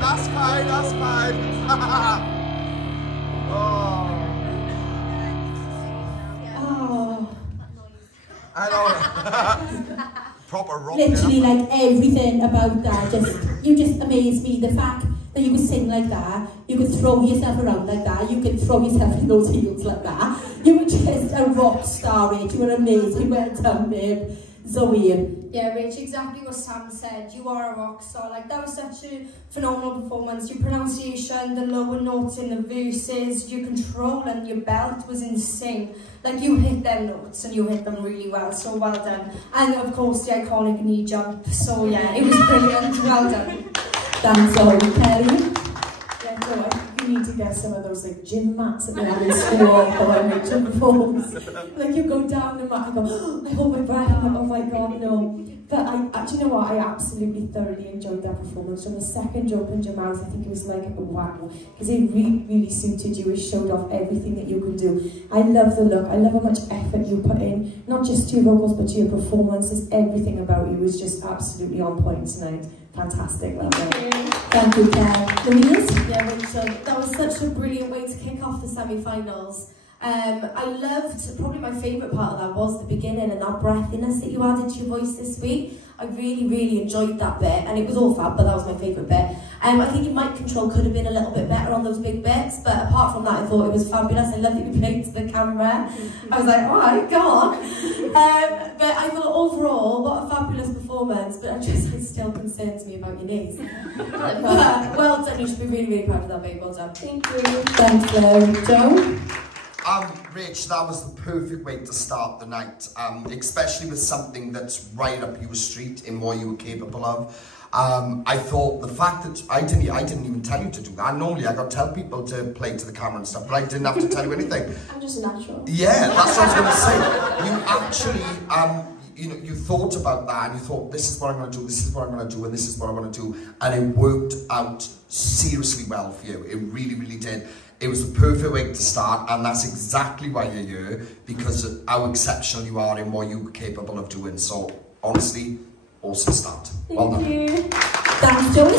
That's fine, that's fine. Oh. I know. Proper rock. Literally, like everything about that, you just amazed me. The fact that you could sing like that, you could throw yourself around like that, you could throw yourself in those heels like that. You were just a rock star, Rach. You were amazing. Well done, babe. Zoe. Yeah, Rach, exactly what Sam said. You are a rock star. Like, that was such a phenomenal performance. Your pronunciation, the lower notes in the verses, your control and your belt was insane. Like, you hit them notes and you hit them really well, so well done. And of course, the iconic knee jump. So yeah, it was brilliant. Well done. Thanks, Zoe. Kelly. Yeah, no, you need to get some of those like gym mats that they have in school or like gym forms. Like you go down the mat and go, oh, I hold my breath. I'm like, oh my god, no. But do you know what? I absolutely thoroughly enjoyed that performance. From the second you opened your mouth, I think it was like, wow, because it really, really suited you. It showed off everything that you could do. I love the look. I love how much effort you put in, not just to your vocals, but to your performances. Everything about you was just absolutely on point tonight. Fantastic, well done. Thank you, Claire. Louise? Yeah, Rachel, that was such a brilliant way to kick off the semi-finals. I loved, probably my favourite part of that was the beginning and that breathiness that you added to your voice this week. I really, really enjoyed that bit, and it was all fab, but that was my favourite bit. I think your mic control could have been a little bit better on those big bits, but apart from that, I thought it was fabulous. I love that you played to the camera. I was like, alright, go on. But I thought overall, what a fabulous performance, but it still concerns me about your knees. But well done, you should be really, really proud of that, babe. Well done. Thank you. Thanks, Joe. Rich, that was the perfect way to start the night, especially with something that's right up your street in what you were capable of. I thought the fact that I didn't even tell you to do that. Normally I got to tell people to play to the camera and stuff, but I didn't have to tell you anything. I'm just natural. Yeah, that's what I was going to say. You actually, you know, you thought about that and you thought, this is what I'm going to do, this is what I'm going to do, and this is what I want to do, and it worked out seriously well for you. It really, really did. It was the perfect way to start, and that's exactly why you're here, because of how exceptional you are in what you're capable of doing. So, honestly, awesome start. Well done. Thank you. Thanks, Joe.